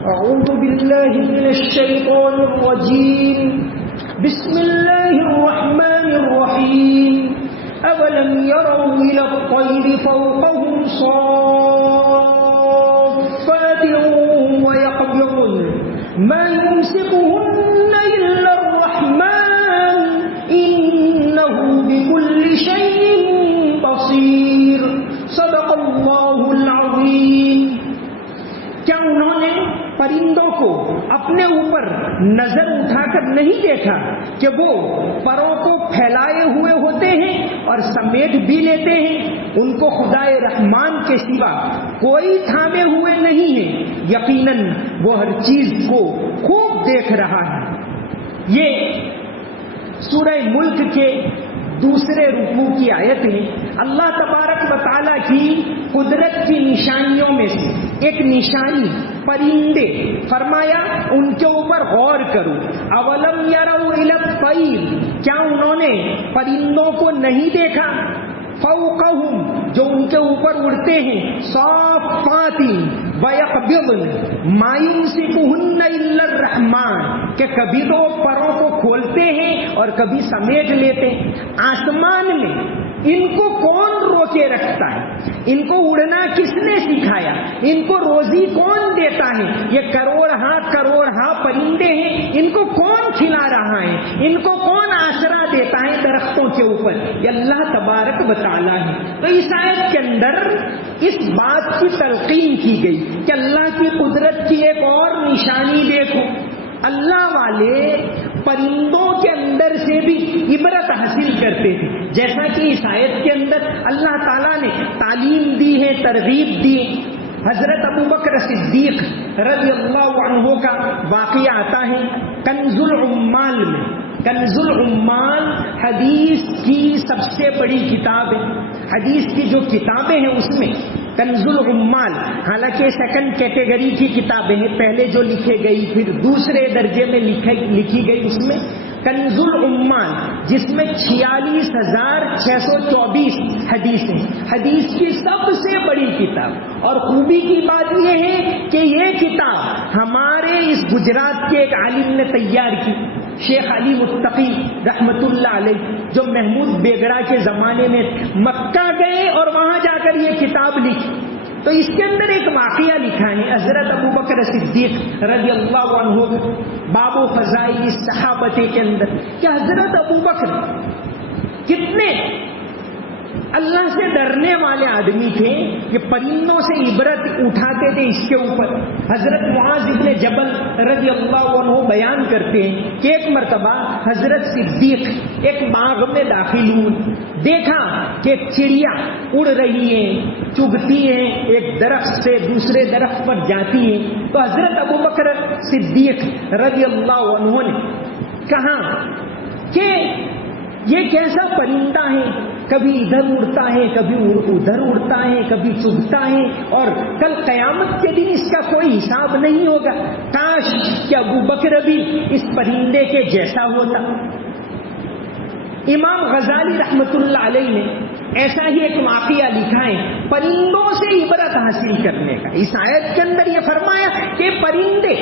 أعوذ بالله من الشيطان الرجيم بسم الله الرحمن الرحيم أولم يروا إلى الطير فوقهم صافات ويقبضن ما يمسكهن إلا الرحمن إنه بكل شيء بصير صدق الله العظيم. کیا انہوں نے پرندوں کو اپنے اوپر نظر اٹھا کر نہیں دیکھا کہ وہ پروں کو پھیلائے ہوئے ہوتے ہیں اور سمیٹ بھی لیتے ہیں؟ ان کو خدائے رحمان کے سوا کوئی تھامے ہوئے نہیں ہے. یقیناً وہ ہر چیز کو خوب دیکھ رہا ہے. یہ سورہ ملک کے دوسرے رکوع کی آیت ہے. اللہ تبارک و تعالیٰ کی قدرت کی نشانیوں میں سے ایک نشانی پرندے. فرمایا ان کے اوپر غور کرو. اولم یروا الی الطیر، کیا انہوں نے پرندوں کو نہیں دیکھا؟ فوقہم، جو ان کے اوپر اڑتے ہیں، صافات ویقبضن ما یمسکہن الا الرحمن، کہ کبھی تو پروں کو کھولتے ہیں اور کبھی سمیٹ لیتے ہیں. آسمان میں ان کو کون روکے رکھتا ہے؟ ان کو اڑنا کس نے سکھایا؟ ان کو روزی کون دیتا ہے؟ یہ کروڑ ہاں پرندے ہیں، ان کو کون کھلا رہا ہے؟ ان کو کون آسرا دیتا ہے درختوں کے اوپر؟ یہ اللہ تبارک و تعالیٰ ہے. تو اس آیت کے اندر اس بات کی تلقین کی گئی کہ اللہ کی قدرت کی ایک اور نشانی دیکھو. اللہ والے پرندوں کے اندر سے بھی عبرت حاصل کرتے تھے، جیسا کہ اس آیت کے اندر اللہ تعالیٰ نے تعلیم دی ہے، ترغیب دی. حضرت ابوبکر صدیق رضی اللہ عنہ کا واقعہ آتا ہے کنز العمال میں. کنز العمال حدیث کی سب سے بڑی کتاب ہے. حدیث کی جو کتابیں ہیں اس میں کنز العمال، حالانکہ سیکنڈ کیٹیگری کی کتابیں ہیں، پہلے جو لکھے گئی پھر دوسرے درجے میں لکھی گئی، اس میں کنز العمال جس میں 46,624 حدیث ہیں. حدیث کی سب سے بڑی کتاب. اور خوبی کی بات یہ ہے کہ یہ کتاب ہمارے اس گجرات کے ایک عالم نے تیار کی، شیخ علی متقی رحمت اللہ علیہ، جو محمود بیگڑا کے زمانے میں مکہ گئے اور وہاں جا کر یہ کتاب لکھی. تو اس کے اندر ایک واقعہ لکھا ہے حضرت ابوبکر صدیق رضی اللہ عنہ باب و فضائل صحابت کے اندر کہ حضرت ابوبکر کتنے اللہ سے ڈرنے والے آدمی تھے کہ پرندوں سے عبرت اٹھاتے تھے اس کے اوپر. حضرت معاذ بن جبل رضی اللہ عنہ بیان کرتے ہیں کہ ایک مرتبہ حضرت صدیق ایک باغ میں داخل ہوئے، دیکھا کہ ایک چڑیا اڑ رہی ہے، چگتی ہے، ایک درخت سے دوسرے درخت پر جاتی ہے. تو حضرت ابوبکر صدیق رضی اللہ عنہ نے کہا کہ یہ کیسا پرندہ ہے، کبھی ادھر اڑتا ہے، کبھی ادھر اڑتا ہے، کبھی چگتا ہے، اور کل قیامت کے دن اس کا کوئی حساب نہیں ہوگا. کاش کہ ابوبکر بھی اس پرندے کے جیسا ہوتا. امام غزالی رحمت اللہ علیہ نے ایسا ہی ایک واقعہ لکھا ہے پرندوں سے عبرت حاصل کرنے کا. اس آیت کے اندر یہ فرمایا کہ پرندے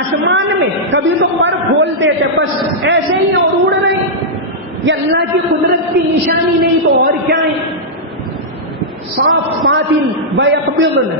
آسمان میں کبھی تو پر کھول دیتے، بس ایسے ہی اور اڑ رہے. یہ اللہ کی قدرت کی نشانی نہیں تو اور کیا ہے؟ صافات ویقبضن.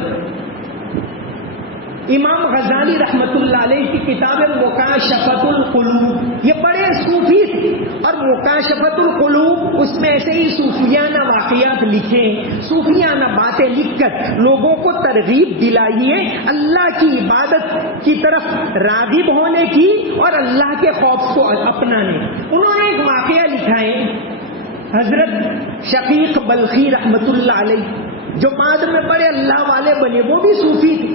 امام غزالی رحمت اللہ علیہ کی کتاب مکاشفۃ القلوب، یہ بڑے صوفی تھے، اور مکاشفۃ القلوب اس میں ایسے ہی صوفیانہ واقعات لکھے، صوفیانہ باتیں لکھ کر لوگوں کو ترغیب دلائی ہے اللہ کی عبادت کی طرف راغب ہونے کی اور اللہ کے خوف کو اپنانے. انہوں نے ایک واقعہ لکھا ہے حضرت شقیق بلخی رحمت اللہ علیہ، جو بعد میں بڑے اللہ والے بنے، وہ بھی صوفی تھے.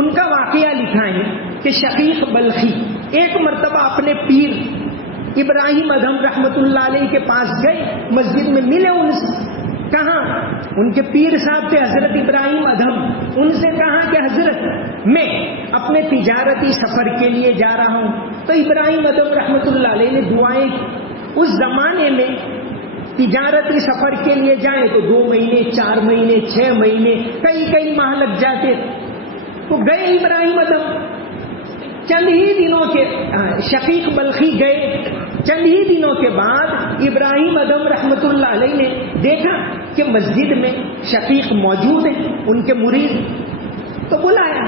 ان کا واقعہ لکھا ہے کہ شقیق بلخی ایک مرتبہ اپنے پیر ابراہیم ادھم رحمت اللہ علیہ کے پاس گئے، مسجد میں ملے ان سے. کہا ان کے پیر صاحب تھے حضرت ابراہیم ادھم. ان سے کہا کہ حضرت میں اپنے تجارتی سفر کے لیے جا رہا ہوں. تو ابراہیم ادھم رحمت اللہ علیہ نے دعائیں کی. اس زمانے میں تجارتی سفر کے لیے جائیں تو 2 مہینے 4 مہینے 6 مہینے کئی ماہ لگ جاتے. تو گئے ابراہیم ادھم. چند ہی دنوں کے شقیق بلخی گئے، چند ہی دنوں کے بعد ابراہیم ادھم رحمت اللہ علیہ نے دیکھا کہ مسجد میں شقیق موجود ہیں، ان کے مرید، تو بلایا،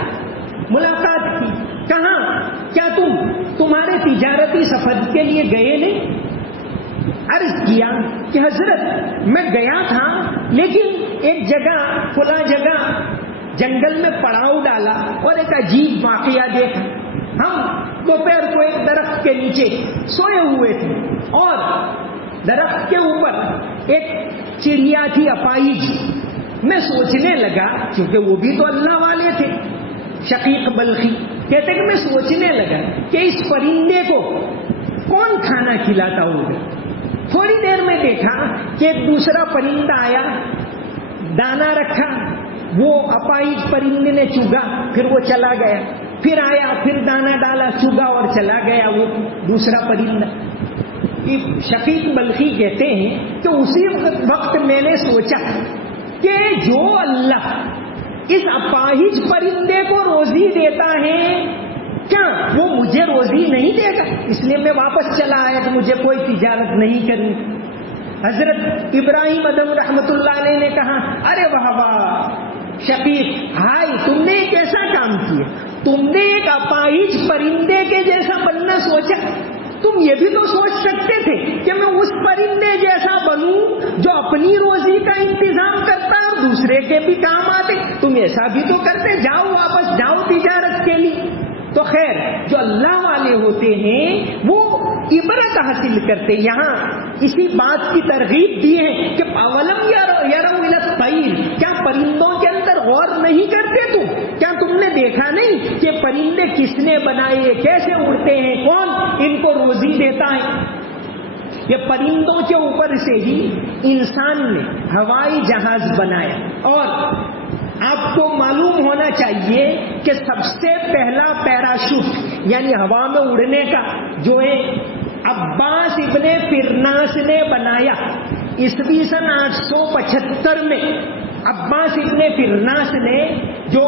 ملاقات کی، کہاں کیا تمہارے تجارتی سفر کے لیے گئے نہیں؟ عرض کیا کہ حضرت میں گیا تھا، لیکن ایک جگہ کھلا جگہ جنگل میں پڑاؤ ڈالا اور ایک عجیب واقعہ دیکھا۔ ہم دوپہر کو ایک درخت کے نیچے سوئے ہوئے تھے اور درخت کے اوپر ایک چڑیا تھی اپائج۔ میں سوچنے لگا، کیونکہ وہ بھی تو اللہ والے تھے، شقیق بلخی کہتے کہ میں سوچنے لگا کہ اس پرندے کو کون کھانا کھلاتا ہوگا۔ تھوڑی دیر میں دیکھا کہ ایک دوسرا پرندہ آیا، دانا رکھا، وہ اپائج پرندے نے چگا، پھر وہ چلا گیا، پھر آیا، پھر دانا ڈالا، چگا اور چلا گیا وہ دوسرا پرندہ۔ شقیق بلخی کہتے ہیں کہ اسی وقت میں نے سوچا کہ جو اللہ اس اپاہج پرندے کو روزی دیتا ہے، کیا وہ مجھے روزی نہیں دے گا؟ اس لیے میں واپس چلا آیا کہ مجھے کوئی تجارت نہیں کرنی۔ حضرت ابراہیم ادھم رحمت اللہ علیہ نے کہا، ارے واہ واہ شقیق، ہائے تم نے ایک ایسا کام کیا، تم نے ایک اپاہج پرندے کے جیسا بننا سوچا۔ تم یہ بھی تو سوچ سکتے تھے کہ میں اس پرندے جیسا بنوں جو اپنی روزی کا انتظام کرتا اور دوسرے کے بھی کام آتے۔ تم ایسا بھی تو کرتے، جاؤ واپس جاؤ تجارت کے لیے۔ تو خیر، جو اللہ والے ہوتے ہیں وہ عبرت حاصل کرتے۔ یہاں اسی بات کی ترغیب دی ہے کہ اولم یروا الی الطیر، کیا پرندوں کے اندر غور نہیں کرتے تم؟ کیا تم نے دیکھا نہیں کہ پرندے کس نے بنائے، کیسے اڑتے ہیں، کون ان کو روزی دیتا ہے؟ یہ پرندوں کے اوپر سے ہی انسان نے ہوائی جہاز بنایا، اور آپ کو معلوم ہونا چاہیے کہ سب سے پہلا پیراشوٹ یعنی ہوا میں اڑنے کا جو ہے عباس ابن فرناس نے بنایا عیسوی سن 875 میں۔ عباس ابن فرناس نے جو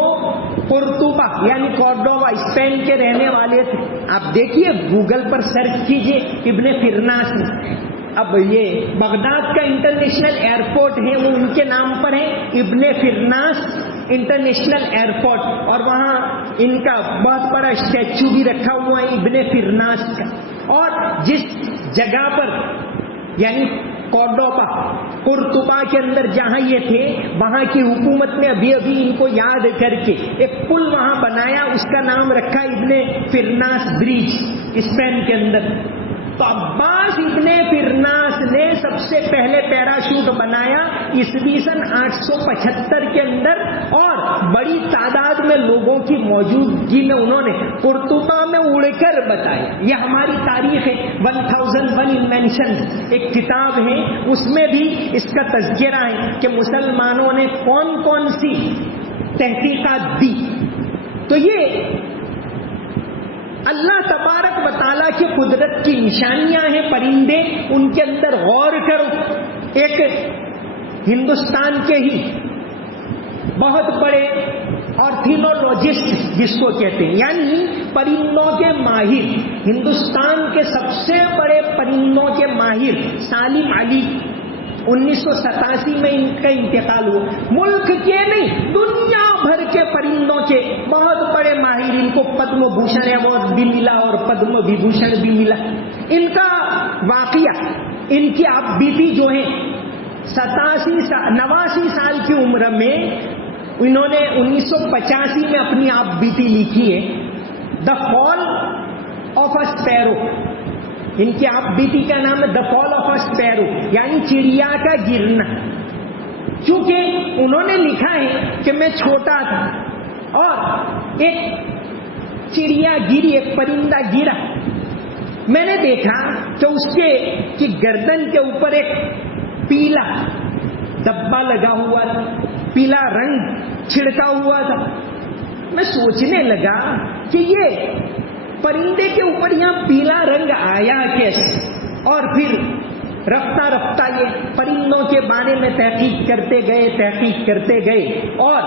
قرطبہ یعنی کورڈوبا اسپین کے رہنے والے تھے، آپ دیکھیے گوگل پر سرچ کیجئے ابن فرناس نے۔ اب یہ بغداد کا انٹرنیشنل ایئرپورٹ ہے وہ ان کے نام پر ہے، ابن فرناس انٹرنیشنل ایئرپورٹ، اور وہاں ان کا بہت بڑا اسٹیچو بھی رکھا ہوا ہے ابن فرناس کا۔ اور جس جگہ پر یعنی کورڈوبا قرطبہ کے اندر جہاں یہ تھے، وہاں کی حکومت نے ابھی ان کو یاد کر کے ایک پل وہاں بنایا، اس کا نام رکھا ابن فرناس برج اسپین کے اندر۔ تو عباس ابن فرناس نے سب سے پہلے پیراشوٹ بنایا عیسوی سن 875 کے اندر، اور بڑی تعداد میں لوگوں کی موجودگی میں انہوں نے قرطبہ میں اڑ کر بتایا۔ یہ ہماری تاریخ ہے، 1001 انوینشن ایک کتاب ہے، اس میں بھی اس کا تذکرہ ہے کہ مسلمانوں نے کون کون سی تحقیقات دی۔ تو یہ اللہ تبارک و تعالیٰ کی قدرت کی نشانیاں ہیں پرندے، ان کے اندر غور کرو۔ ایک ہندوستان کے ہی بہت بڑے آرتھینولوجسٹ جس کو کہتے ہیں یعنی پرندوں کے ماہر، ہندوستان کے سب سے بڑے پرندوں کے ماہر سالم علی، 1987 میں ان کا انتقال ہوا۔ ملک کے نہیں دنیا بھر کے پرندوں کے بہت بڑے ماہر، ان کو پدم بھوشن ایوارڈ بھی ملا اور پدم وبھوشن بھی ملا۔ ان کا واقعہ، ان کی آپ بیتی جو ہے 89 سال کی عمر میں انہوں نے 1985 میں اپنی آپ بیتی لکھی ہے، دا فال آف اے اسپیرو۔ ان کی آپ بیتی کا نام ہے دا فال آف اے اسپیرو، یعنی چڑیا کا گرنا۔ کیونکہ انہوں نے لکھا ہے کہ میں چھوٹا تھا اور ایک چڑیا گری، ایک پرندہ گرا، میں نے دیکھا کہ اس کی گردن کے اوپر ایک پیلا دبا لگا ہوا تھا، پیلا رنگ چھڑکا ہوا تھا۔ میں سوچنے لگا کہ یہ پرندے کے اوپر یہاں پیلا رنگ آیا کیسے، اور پھر رفتہ رفتہ یہ پرندوں کے بارے میں تحقیق کرتے گئے اور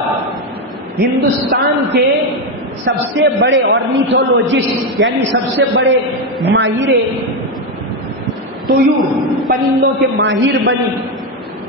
ہندوستان کے سب سے بڑے آرنیتھولوجسٹ یعنی سب سے بڑے ماہر طیور پرندوں کے ماہر بنی.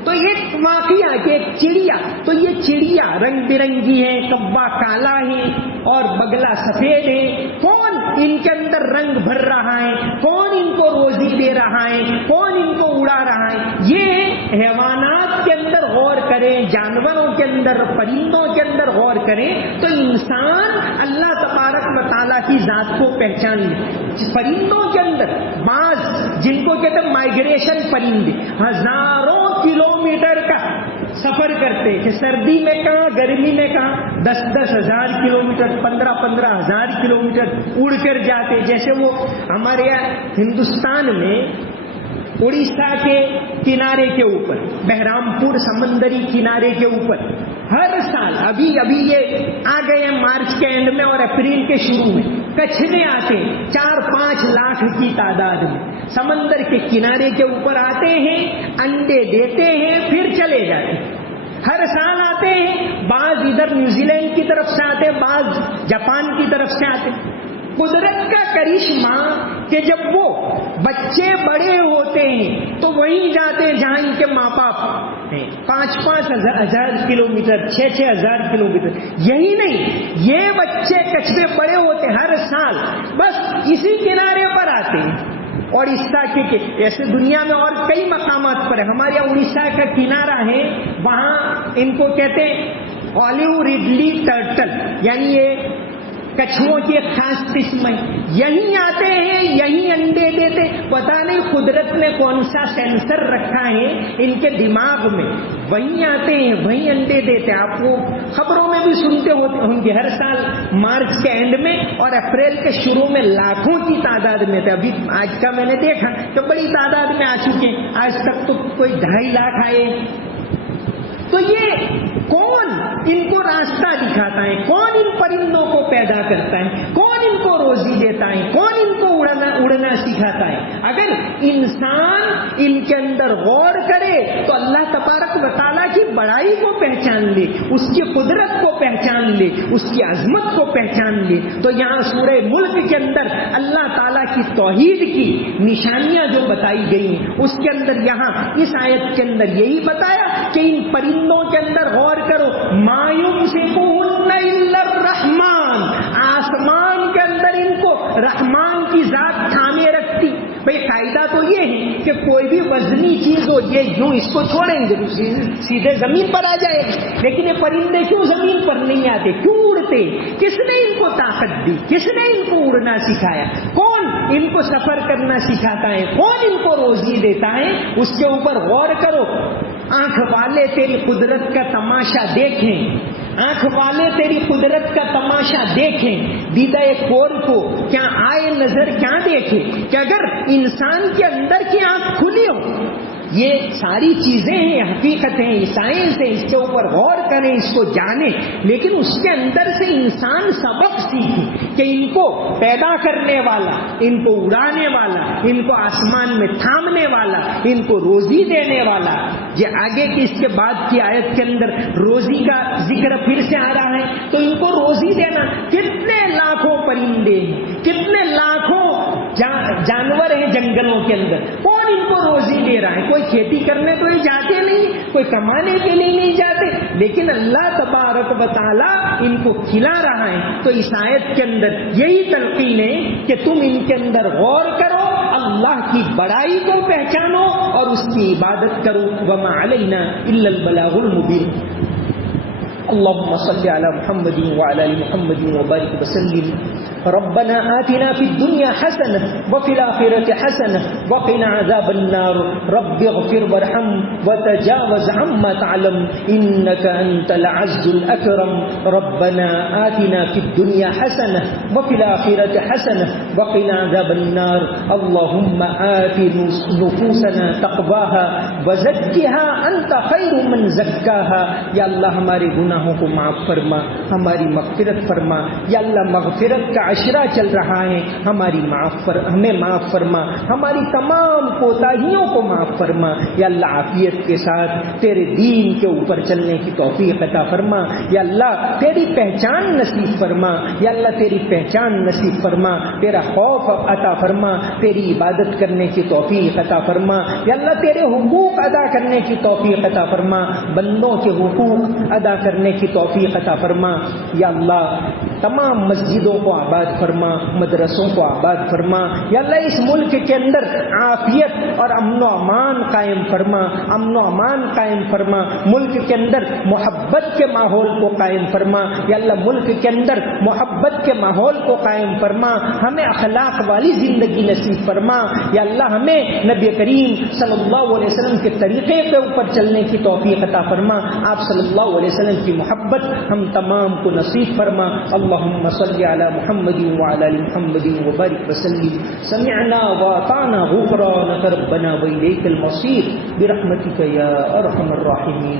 تو ایک واقعہ کہ ایک چڑیا، تو یہ چڑیا رنگ برنگی ہے، کبا کالا ہے اور بگلا سفید ہے. کون ان کے اندر رنگ بھر رہا ہے، کون ان کو روزی دے رہا ہے، کون ان کو اڑا رہا ہے؟ یہ حیوانات کے اندر غور کریں، جانوروں کے اندر، پرندوں کے اندر غور کریں تو انسان اللہ تبارک و تعالیٰ کی ذات کو پہچان لے. پرندوں کے اندر بعض جن کو کہتے ہیں مائگریشن پرندے، ہزاروں کلومیٹر کا سفر کرتے کہ سردی میں کہاں، گرمی میں کہاں، 10-10 ہزار کلومیٹر، 15-15 ہزار کلومیٹر اڑ کر جاتے. جیسے وہ ہمارے یہاں ہندوستان میں اڑیسہ کے کنارے کے اوپر، بہرامپور سمندری کنارے کے اوپر ہر سال ابھی یہ آ گئے ہیں مارچ کے اینڈ میں اور اپریل کے شروع میں کچھوے آتے 4-5 لاکھ کی تعداد میں سمندر کے کنارے کے اوپر آتے ہیں، انڈے دیتے ہیں، پھر چلے جاتے ہیں. ہر سال آتے ہیں، بعض ادھر نیوزی لینڈ کی طرف سے آتے، بعض جاپان کی طرف سے آتے. قدرت کا کرشمہ کہ جب وہ بچے بڑے ہوتے ہیں تو وہیں جاتے ہیں جہاں ان کے ماں باپ ہیں، 5-5 ہزار کلومیٹر، 6-6 ہزار کلومیٹر. یہی نہیں، یہ بچے کچھوے بڑے ہوتے ہر سال بس اسی کنارے پر آتے ہیں. اڑیسہ کے ایسے دنیا میں اور کئی مقامات پر ہے. ہمارے یہاں اڑیسہ کا کنارہ ہے، وہاں ان کو کہتے ہیں آلیو ریڈلی ٹرٹل، یعنی یہ کچھووں کی ایک خاص قسم ہے. یہیں آتے ہیں، یہیں انڈے دیتے. پتہ نہیں قدرت نے کون سا سینسر رکھا ہے ان کے دماغ میں، وہیں آتے ہیں، وہیں انڈے دیتے. آپ کو خبروں میں بھی سنتے ہوں گے ہر سال مارچ کے اینڈ میں اور اپریل کے شروع میں لاکھوں کی تعداد میں تھے. ابھی آج کا میں نے دیکھا کہ بڑی تعداد میں آ چکے ہیں. آج تک تو کوئی 2.5 لاکھ آئے. تو یہ کون ان کو راستہ دکھاتا ہے؟ کون ان پرندوں کو پیدا کرتا ہے؟ کون ان کو روزی دیتا ہے؟ کون ان کو اڑنا سکھاتا ہے؟ اگر انسان ان کے اندر غور کرے تو اللہ تبارک و تعالیٰ کی بڑائی کو پہچان لے، اس کی قدرت کو پہچان لے، اس کی عظمت کو پہچان لے. تو یہاں سورہ ملک کے اندر اللہ تعالیٰ کی توحید کی نشانیاں جو بتائی گئی ہیں اس کے اندر یہاں اس آیت کے اندر یہی بتایا کہ ان پرندوں کے اندر غور کرو، ما یمسکہن الا الرحمن، آسمان کے اندر ان کو رحمان کی ذات تھامے رکھتی. بھئی قاعدہ تو یہ ہے کہ کوئی بھی وزنی چیز ہو یہ یوں اس کو چھوڑیں گے تو سیدھے زمین پر آ جائے گی، لیکن یہ پرندے کیوں زمین پر نہیں آتے، کیوں اڑتے؟ کس نے ان کو طاقت دی؟ کس نے ان کو اڑنا سکھایا؟ کون ان کو سفر کرنا سکھاتا ہے؟ کون ان کو روزی دیتا ہے؟ اس کے اوپر غور کرو. آنکھ والے تیری قدرت کا تماشا دیکھیں، آنکھ والے تیری قدرت کا تماشا دیکھیں. دیدہ کور کو کیا آئے نظر کیا دیکھے کہ اگر انسان کے اندر کی آنکھ کھلی ہو. یہ ساری چیزیں ہیں، حقیقتیں ہیں، سائنس ہے، اس کے اوپر غور کریں، اس کو جانیں، لیکن اس کے اندر سے انسان سبق سیکھے کہ ان کو پیدا کرنے والا، ان کو اڑانے والا، ان کو آسمان میں تھامنے والا، ان کو روزی دینے والا. یہ آگے کی اس کے بعد کی آیت کے اندر روزی کا ذکر پھر سے آ رہا ہے. تو ان کو روزی دینا، کتنے لاکھوں پرندے ہیں، کتنے لاکھوں جانور ہیں جنگلوں کے اندر، کون ان کو روزی دے رہا ہے؟ کوئی کھیتی کرنے تو یہ جاتے نہیں، کوئی کمانے کے لیے نہیں جاتے، لیکن اللہ تبارک و تعالیٰ ان کو کھلا رہا ہے. تو اس آیت کے اندر یہی تلقین ہے کہ تم ان کے اندر غور کرو، اللہ کی بڑائی کو پہچانو اور اس کی عبادت کرو. وما علینا الا البلاغ المبین. اللهم صل على محمد وعلى ال محمد وبارك وسلم. ربنا آتنا في الدنيا حسنة وفي الآخرة حسنة وقنا عذاب النار. رب اغفر وارحم وتجاوز عما تعلم إنك أنت العز الأكرم. ربنا آتنا في الدنيا حسنة وفي الآخرة حسنة وقنا عذاب النار. اللهم آت نفوسنا تقواها وزكها أنت خير من زكاها. یا اللہ ہمارے گناہوں گناہوں کو معاف فرما، ہماری مغفرت فرما یا اللہ، مغفرت کا عشرہ چل رہا ہے، ہمیں معاف فرما، ہماری تمام کوتاہیوں کو معاف فرما یا اللہ، عافیت کے ساتھ تیرے دین کے اوپر چلنے کی توفیق عطا فرما یا اللہ، تیری پہچان نصیب فرما یا اللہ، تیری پہچان نصیب فرما، تیرا خوف عطا فرما، تیری عبادت کرنے کی توفیق عطا فرما یا اللہ، تیرے حقوق ادا کرنے کی توفیق عطا فرما، بندوں کے حقوق ادا کرنے کی توفیق عطا فرما یا اللہ، تمام مسجدوں کو آباد فرما، مدرسوں کو آباد فرما یا اللہ، اس ملک کے اندر عافیت اور امن و امان قائم فرما، امن و امان قائم فرما، ملک کے اندر محبت کے ماحول کو قائم فرما یا اللہ، ملک کے اندر محبت کے ماحول کو قائم فرما، ہمیں اخلاق والی زندگی نصیب فرما یا اللہ، ہمیں نبی کریم صلی اللہ علیہ وسلم کے طریقے کے اوپر چلنے کی توفیق عطا فرما، آپ صلی اللہ علیہ وسلم کی محبت ہم تمام کو نصیب فرما۔ اللہم صلی علی محمد وعلی آل محمد وبارک وسلم۔ سمعنا واطعنا غفرانک ربنا والیک المصیر برحمتک یا ارحم الراحمین۔